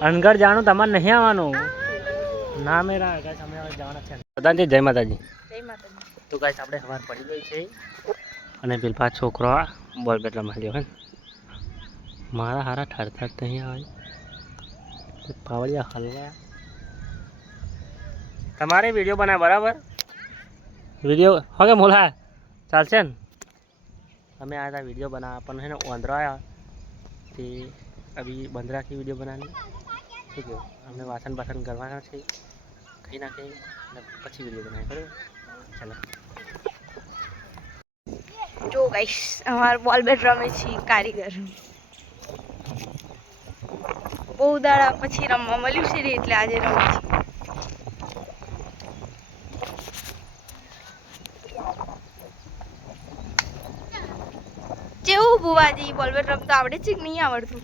અનગઢ જાણું તમારે નહીં આવવાનું ના મેરા ગાઈસ અમે હવે જવાના છે બધાને જય માતાજી તો ગાઈસ આપણે સવાર પડી ગઈ છે અને પેલા છોકરો બોલ બેટલા માર્યો હે મારા હારા ઠરઠર તો અહીં આવે પાવડિયા હલવા તમારે વિડીયો બનાવે બરાબર વિડીયો હોકે મોલા ચાલશે ને અમે आया था वीडियो बना अपन है ना बंदरा आया तो अभी बंदरा की वीडियो बनानी ठीक है हमने वासन बासन करवाना चाहिए कहीं ना कहीं अच्छी वीडियो बनाए बराबर चलो जो गाइस हमार बॉल बेट रमे छी कारीगर બહુ દાડા પછી રમવા મળ્યું છે ને એટલે આજે રમે છે કેવું બુવાજી બોલ બેટ રમતા આવડે છે કે નહીં આવડતું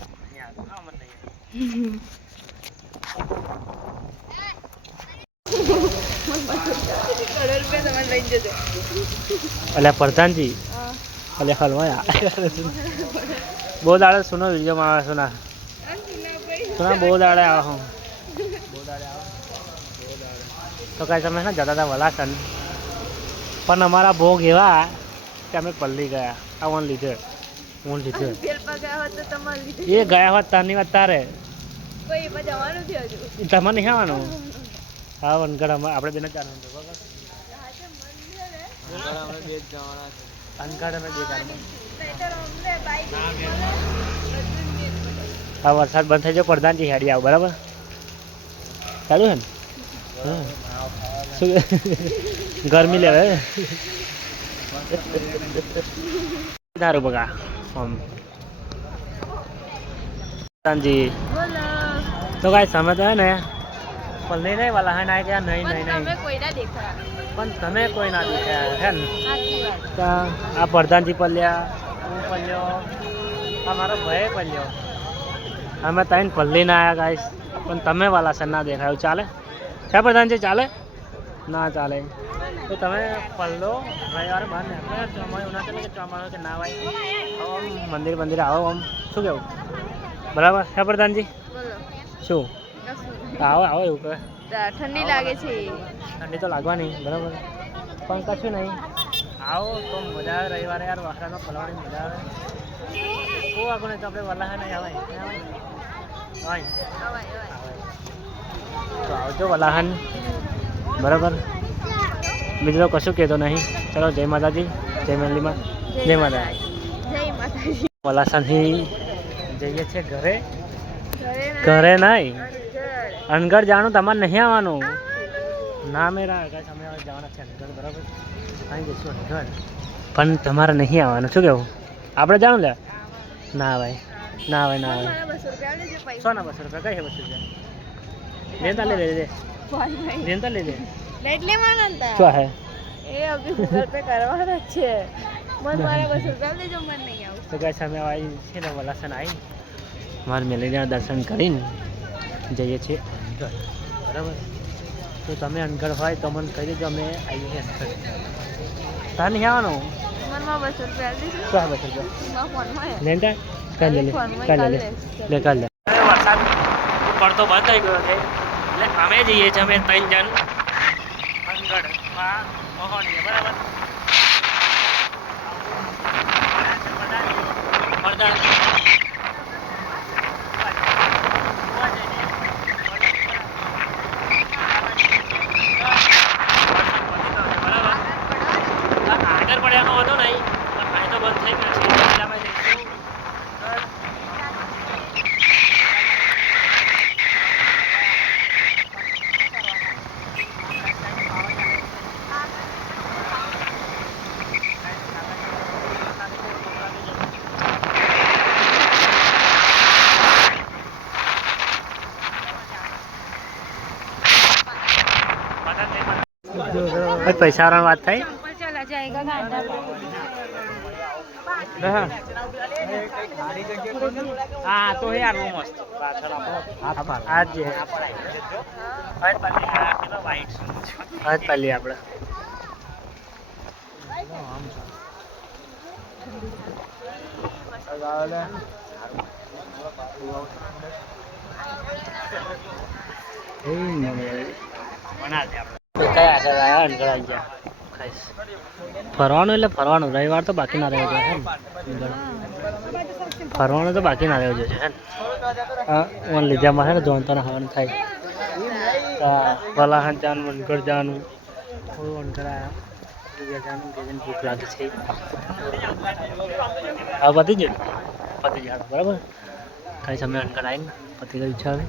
अल्लाह प्रधान जी अल्लाह हलवाया बहुत आड़े सुनो वीडियो में सुना सुना बहुत आड़े आओ हूँ तो कैसे मैं ना जाता था वलासन पर हमारा भोग एवा कि हमें पल्ली गया आ वन लीधे ये गया हुआ तानी बात तारे तमार नहीं आवવાનું હા વનગઢ આપણે બેને ચાલવાનું છે બરાબર આપણે બે જવાના છે અનગઢ અમે બે જવાના હા વરસાદ બંધ થઈ જાય પ્રધાનજી હેડી આવ બરાબર ચાલુ છે ને શું ગરમી લેવે દારૂ બગા પ્રધાનજી તો કાંઈ સમય તો હે ને પણ નહીં વાલા હે ના કે નહીં પણ તમે કોઈ ના દેખાયા હે ને આ પ્રધાનજી પલ્યા હું પલ્યો આ મારો ભાઈ પલ્યો અમે ત્રણ પલ્લી ના આવ્યા ગાઈસ પણ તમે વાલા સર ના દેખાયું ચાલે હે પ્રધાનજી ચાલે ના ચાલે તો તમે પલ્લો રવિવારે બહાર નીકળ્યા ચોમાયું ના ચાલે કે ચોમાયું કે ના ભાઈ આવો મંદિર મંદિર આવો આમ શું કેવું બરાબર હે પ્રધાનજી શું આવો આવો એવું કહે ઠંડી લાગે છે ઠંડી તો લાગવાની બરાબર પણ કશું નહીં આવો તો મજા આવે રવિવારે યાર વાખરાનો ફરવાની મજા આવે બહુ આગળ તો આપણે વલ્લા નહીં આવે તો આવજો વલાહન બરાબર બીજું કશું કહેતો નહીં ચલો જય માતાજી જય મેલીમાં જય માતાજી વલાસનથી જઈએ છીએ ઘરે ઘરે નહીં અનગઢ જાણું તમારે નહીં આવવાનું ના મેરા ગાઈસ અમે હવે જવાના છે અનગઢ બરાબર અહીં જઈશું અનગઢ પણ તમારે નહીં આવવાનું શું કેવું આપણે જાણું લે ના ભાઈ ના ભાઈ ના ભાઈ 100 ના 200 રૂપિયા કઈ છે 200 રૂપિયા લેતા લે લેતા લે એટલે માનંતા શું હે એ અભી ગૂગલ પે કરવાના છે મને મારા 200 રૂપિયા દેજો મને નહીં આવું તો ગાઈસ અમે આવી છે ને વલાસન આવી મારા મેલેરિયા દર્શન કરીને જઈએ છીએ અનગઢ બરાબર તો તમે અનગઢ હોય તો મને કહી દેજો અમે આવીએ છીએ અનગઢ તાર નહીં આવવાનું મનમાં 200 રૂપિયા દેજો શું 200 રૂપિયા લેતા કાલ લે કાલ લે વરસાદ પડતો બંધ થઈ ગયો છે એટલે અમે જઈએ છીએ અમે 3 જણ અનગઢમાં પહોંચીએ બરાબર આગળ પડ્યાનો હતો નહીં પણ અહીં તો બંધ થઈ ગયો છે એટલામાં જઈશું પૈસા વાળાની વાત થઈ હા તો યાર મસ્ત આજ જે આજ પાલી આપણે કયા કયા અનગઢ ગયા ખાઈશ ફરવાનું એટલે ફરવાનું રવિવાર તો બાકી ના રહેવો જોઈએ ફરવાનું તો બાકી ના રહેવું જોઈએ હે હા ઓન લીધામાં હે ને જોનતાને હવાનું થાય વલાહન જવાનું અનગઢ જવાનું થોડું અનગઢ આવ્યા જવાનું ભૂખ લાગે છે હા પતી ગયું પતી જાય બરાબર કાંઈ સમય અનગઢ આવીને પતી ગયું ઈચ્છા આવે